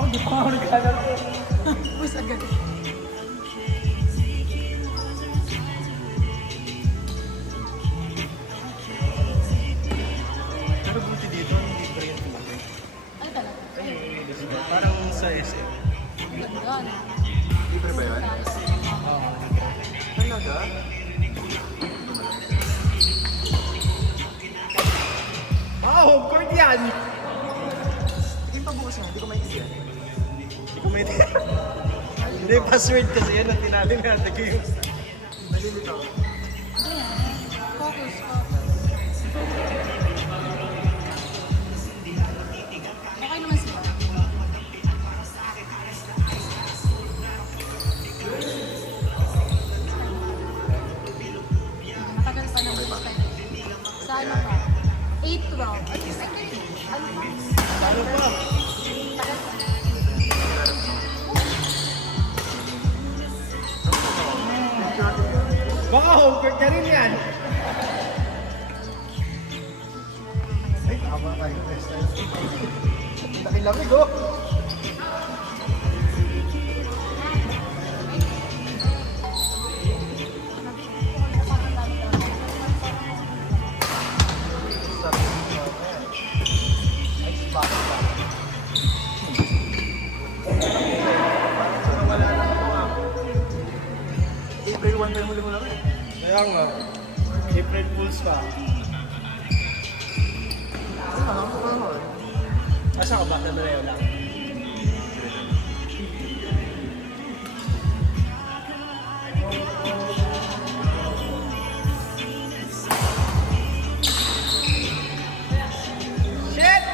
Ako, di pa ako naglalaro. Bus agad. Pero buti dito, hindi pa rin tumaki. Ano talaga? Parang sa SM. Ganda, no? Libre ba yun? Oo. Talaga? Home court yan! Hindi pa bukas nga, hindi ko maintindihan. Hindi ko may Hindi, password kasi yan ang tinali nga. Yung... Nalilito. Focus, focus. Okay naman sila. Matagal pa naman sa kanya. Sa ano pa? 8-12. Ay, ano pa? Ano pa? Tagal pa. Baka home court ka rin yan! Ay, tama tayo. Ang laki lamig, oh! April 1 tayo muli mo lang eh. Kaya nga. April Fools pa. Asa ka ba? Sa Doreo lang. Shit!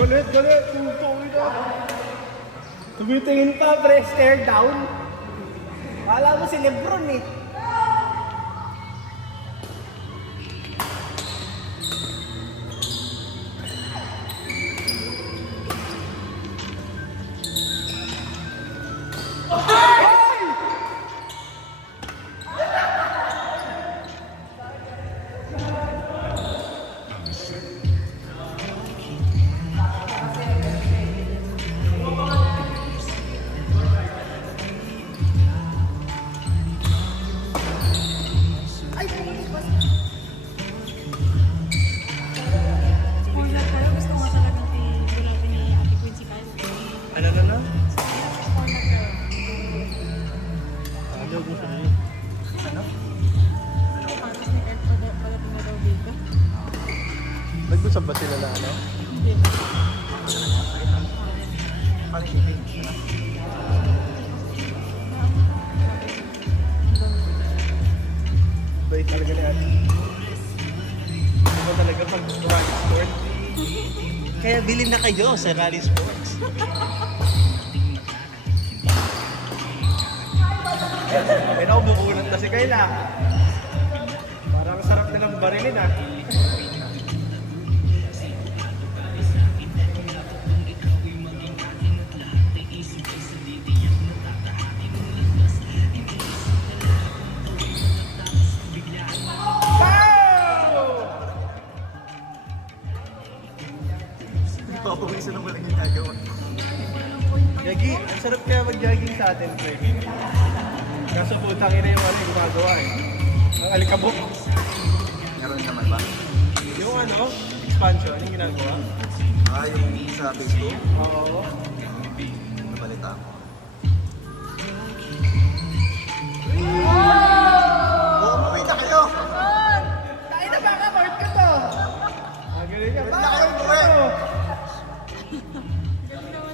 Galit, galit. Tumitingin pa, pre. Stare down. Kala mo si Lebron eh. Spoiler kayo. Gusto nga talagang i-bulate ni Ate Queen si Kyle. Ano na na? Spoiler kayo. Ano gusto niyo? Ano? Patas ni Kyle pala na daw dito. Nag-usap ba sila na ano? Hindi. Parang shipping. Ano? Bait talaga ni Ate. Ako talaga pag rally sport. Kaya bilhin na kayo sa rally sports. Ay naku, bubulat na si Kayla. Parang sarap nilang barilin ah. Papawisan ng walang ginagawa. Yagi, ang sarap kaya mag-jogging sa atin, pre. Kaso putang ina yung ano yung gumagawa eh. Ang alikabok. Meron naman ba? Yung ano, expansion, yung ginagawa. Ah, yung sa Facebook? Oo. Nabalita ko. Oo, umuwi na kayo! Tayo na baka, Mark ka to! Ah, ganun yan. Wala kayo umuwi! Galing naman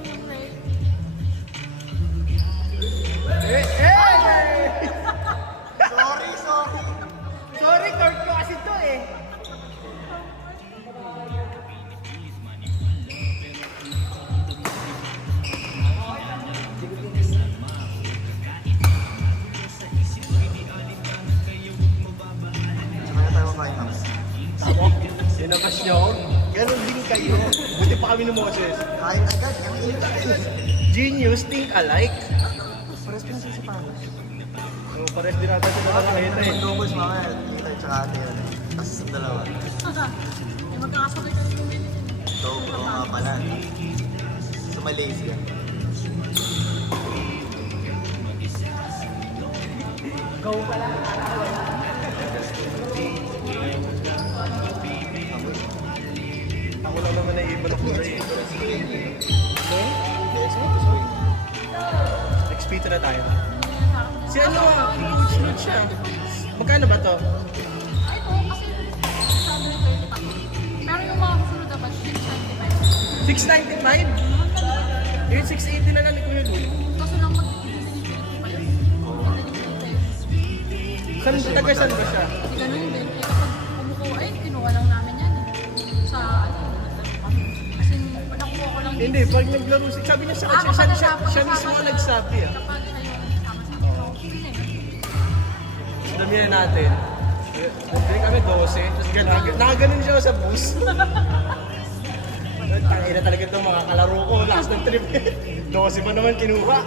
Buti pa kami ng Moses. Kain agad, ang ila eh. Genius, think alike. Pares pa sa Panos. Oh, pares din natin sila nakakita eh. Yung doubles mamaya, kita yung tsaka ate yan. Tapos sa dalawa. May magkakasabay ka rin yung menu. So, oo nga pala. Sa Malaysia. Go pala. Ako lang naman na iba na kulay. Okay? XP na tayo. Si ano ah, coach siya. Magkano ba to? Ay po, kasi 630 pa. Pero yung mga susunod dapat 695. 695? Yung 680 na lang ni Kuya Lou. Kaso lang mag-infinity pa yun. Saan ba siya? Hindi ganun din. Eh kapag kumukuha, ay kinuha lang namin yan eh. Sa ano. Kasi nakuha ko lang din. Hindi, pag naglaro, sabi niya sa kanya, siya mismo ang nagsabi ah. Kapag siya yung sama-sama. Hindi na yun. Damihan natin. Bumili kami 12, tapos nakaganon siya sa bus. Tangina talaga ito, mga kalaro ko, last ng trip. 12 ba naman kinuha?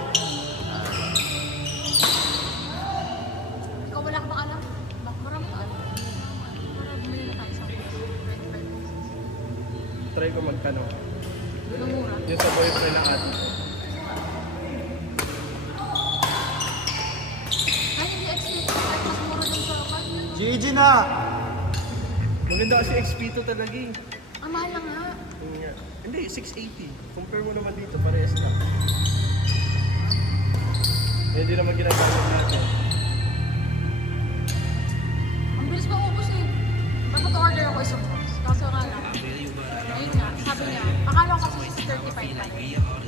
Ikaw wala ka bang alam? Marami ka alam. Para bumili na tayo sa 25 pesos. Try ko magtanong. Yung mura. Yung sa boyfriend ng ate. Ay, hindi expect. Ay, mas mura dun sa kan. GG na! Maganda kasi XP2 talaga eh. Ang mahal lang nga. Yun nga. Hindi, 680. Compare mo naman dito, parehas na. Hindi naman ginagamit natin. Ang bilis pa ubos eh. Dapat order ako isang box. Kaso nga lang. Ayun nga, sabi niya, akala ko kasi 635 pa.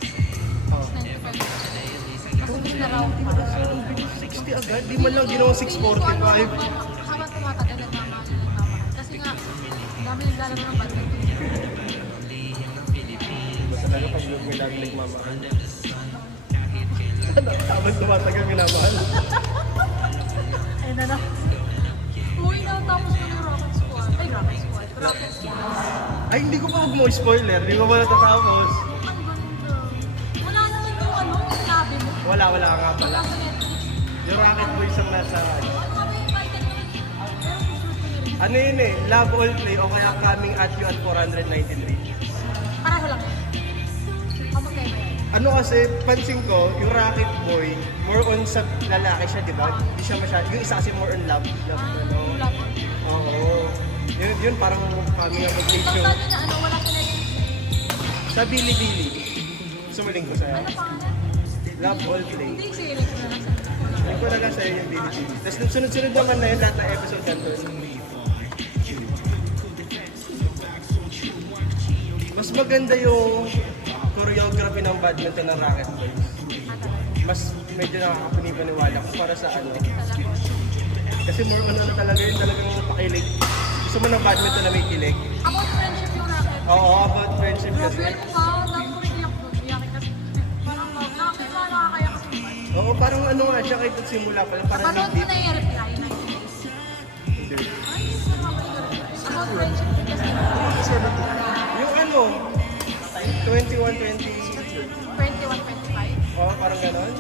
Oh. 695. Kasi ubos na raw. Parang 60 agad? Di man lang ginawang 645. Habang tumatagal, nagmamahal. Kasi nga, ang dami naglalaro ng budget. Diba talaga pag may lagi nagmamahal? Habang tumatagal minamahal. Ayun na na. Uy na, tapos ko yung Rocket Squad. Ay, Rocket Squad. Rocket Squad. Ay, hindi ko pa huwag mo spoiler. Hindi ko pa natatapos. Ang ganda. Wala naman yung ano, sinabi mo. Wala nga Wala pala. sa Netflix. Yung Rocket Boys ang nasa... Ano kami yung content mo? Pero susunod ko yun. Ano yun eh? Love all play o kaya coming at you at 493. Pareho lang yun. O magkaiba yun. Ano kasi, pansin ko, yung Rocket Boy, more on sa lalaki siya, di ba? Hindi siya masyado. Yung isa kasi more on love. Ano? Love. Oo. Yun parang coming out of age Pag yung... sabi na ano, wala sa Netflix. Sa Bilibili. Sumuling ko sa'yo. Ano pangalan? Love all play. Hindi, series na lang sa Hindi ko na lang sa'yo yung Bilibili. Tapos nung sunod-sunod naman na yun, lahat ng episode nandun. Mas maganda yung choreography ng badminton ng Rocket Boys. Mas medyo nakakapaniwala ko para sa ano. Kasi more on ano talaga yun, talagang pakilig. Gusto mo ng badminton na may kilig? About friendship yung Rocket. Oo, about friendship Grabe, kasi. ano ka? Dami ko rin iyak doon. Iyakin kasi. Parang nakakaya kasi. Oo, parang ano nga siya kahit simula pa lang, parang Napanood mo deep. na yung reply na yun. Hindi. Ay, sarap yung reply. About friendship din kasi. 70. Yung ano, 21-20, 21-25. oo, parang ganon.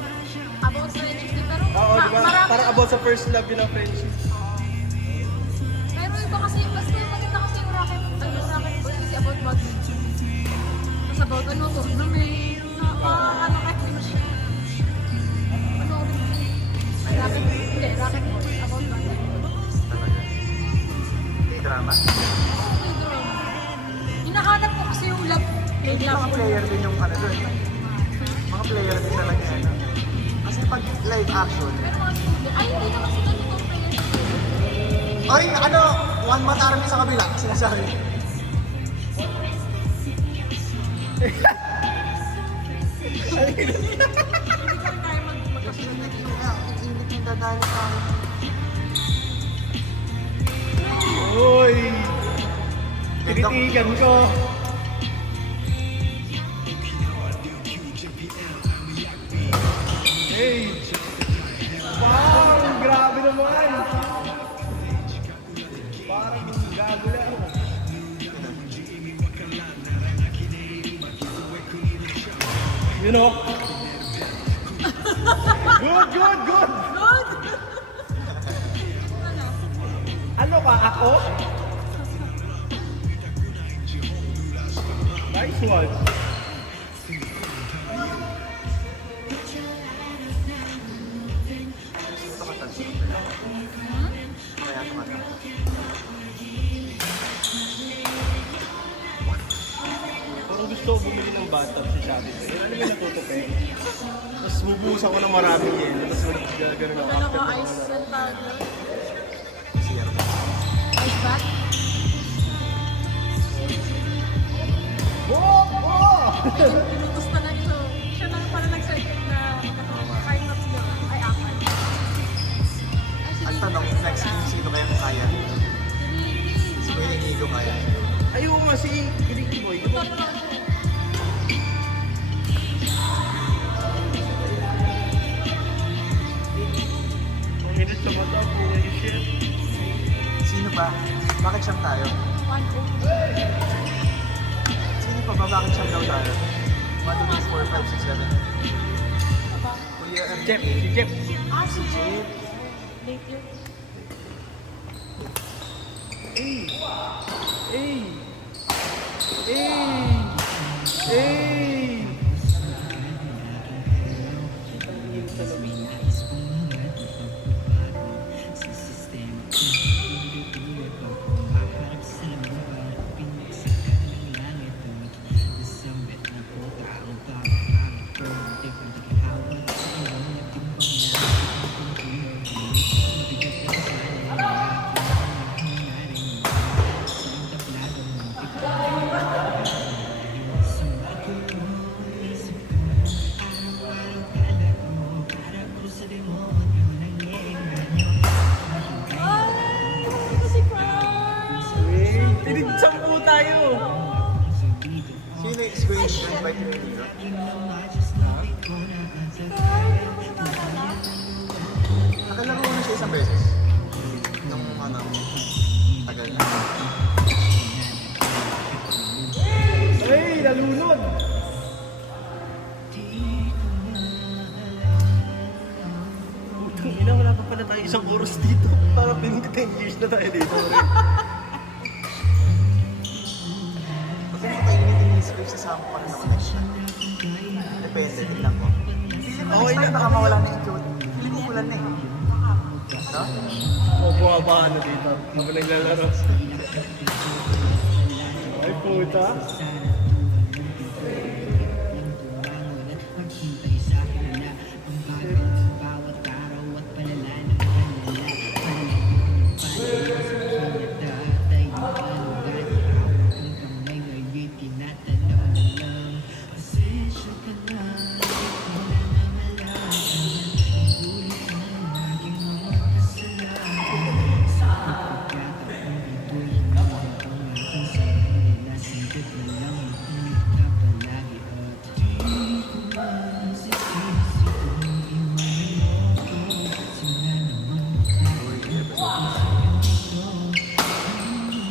About friendship din. Pero Oo, di ba? marami. Parang about sa first love yun ng friendship. Pero iba kasi, mas maganda kasi yung Rocket. Ano yung Rocket Boys kasi about badminton. Tapos about ano, tournament. Ano kahit siya. Ano rin. Ay, Rocket. Hindi, Rocket Boys. About badminton. Talaga. May drama. Hinahanap ko kasi yung love. Hindi mga player din yung ano doon. Mga player din talaga ano. Kasi pag live action, Pero mga student, ay hindi naman sila nito players. ay ano, one man army sa kabila, sinasabi. Hindi kami tayo magkasunod na dito. Init yung dadali sa akin. Uy! Tinitigan ko. Hey! Wow! Grabe naman! Parang gago lang. You know? Good, good, good! Good! Ano? Ano ka, ako? Nice one. Ito ka tansi. Kaya ito ka tansi. Parang gusto ko bumili ng bathtub sa Shopee. Yun, alam mo yung natutupin. Tapos bubuhusan ko ng maraming yelo. Tapos mag-gano'n ako Ano after ka, ng ice and tawag doon? Siya rin. Ice bath? Oh! Oh! Pinutos na lang ito. Siya lang pala nag-circuit na 5 laps na. Ay, 4. Ay, Ang tanong, next game, sino kaya kaya? Si Kuya Inigo kaya. Ayoko nga si Giliki Boy. Ang init sa mata, holy shit. Sino ba? Bakit siyang tayo? Sino pa ba? Bakit siyang daw tayo? 1, 2, 3, 4, 5, 6, 7. Kuya Jeff, si Jeff. Ah, si Jeff. Late year. Hey! Hey! Hey! Hey! Hey! Tinigsampu tayo! Sino si Kuya Inigo? Invite ni Inigo? Nakalaro ko na siya isang beses. Nung ano, tagal na. Hey! Nalunod! Putang ina, wala pa pala tayo isang oras dito. Parang pinig 10 years na tayo dito. Kasi kung kainitin ni Script, sasama ko na ako next time. Depende, tignan ko. Feeling ko Okay next time na. baka mawala na yung cute. Feeling ko kulan na eh. No? O, bumaba ano dito. Habang naglalaro. Ay, puta.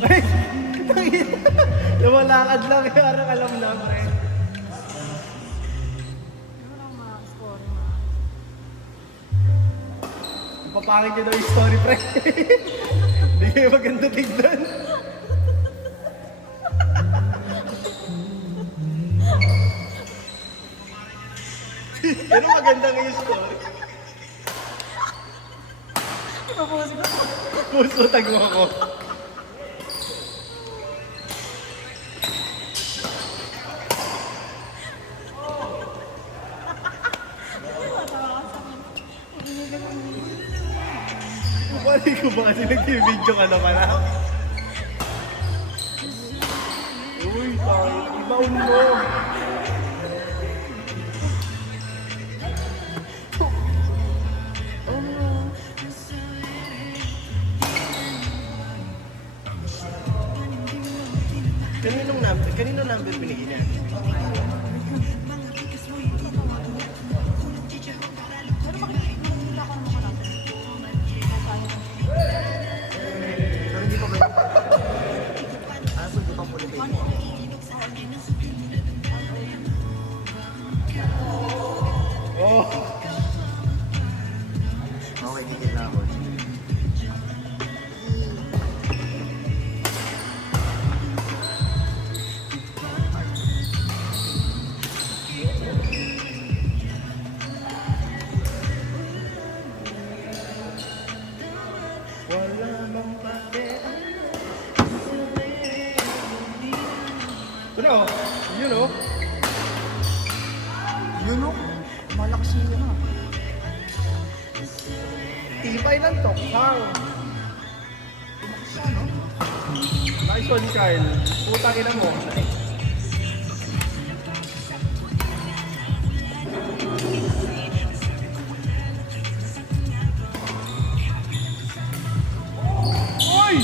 Ay! Tangina. Lumalakad lang. Parang alam na, pre. Walang ma-score. Papangit niyo daw yung story, pre. Hindi kayo maganda tignan. Pero maganda nga yung story. Ipapost ko. Puso, tag mo ako. Balik ko ba kasi nag-video ka naman ha? Uy, tayo. Ibaon mo. Kaninong number binigay niya? Pero hindi pa ba yun? Ano kung di pa pula kayo? Tibay ng tokhang. Nice one, Kyle. Putang ina mo. Uy!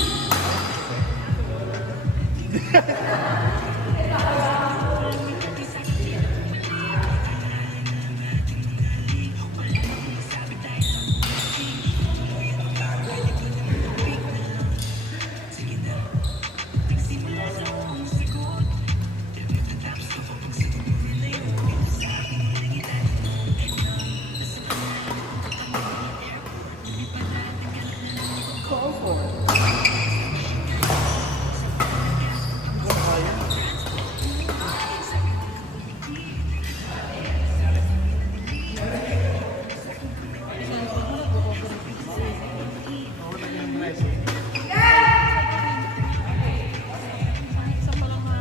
Isa pa lang nga.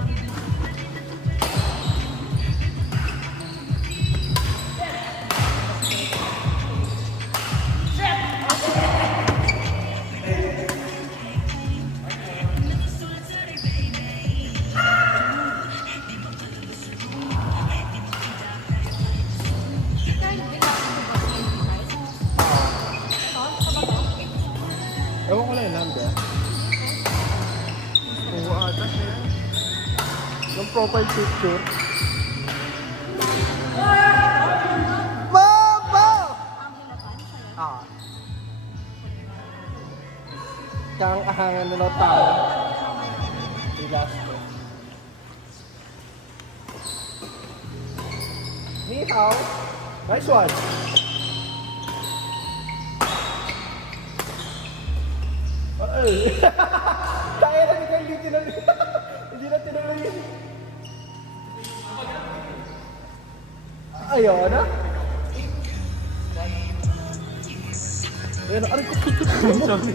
Kahit bilang ko ba sa saan sa ba? Ewan ko lang yung number. Oo, ata siya. Yung profile picture. Mama! Ang hinapan sa'yo. Ah. Kang ahangan na ng tao. Relax ko. Ni hao. Nice one. Ay. Kaya na ikaw hindi tinuloy. Hindi na tinuloy yun. Ayaw na. Ayun, aray ko. Sorry.